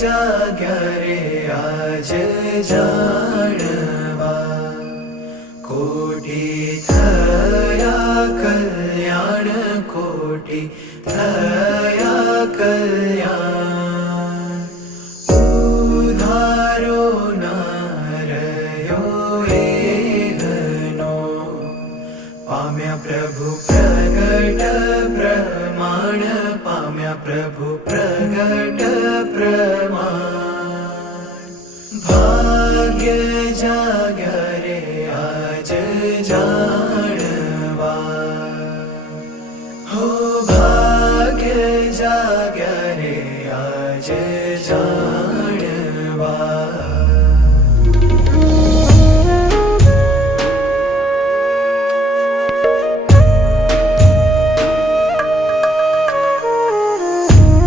जाग्या रे आज जाणवा कोटी थया कल्याण कोटी थया कल्याण उधारो नारयो एहनो पाम्या प्रभु प्रगट प्रमाण पाम्या प्रभु प्रगट प्रमाण भाग्य जाग्या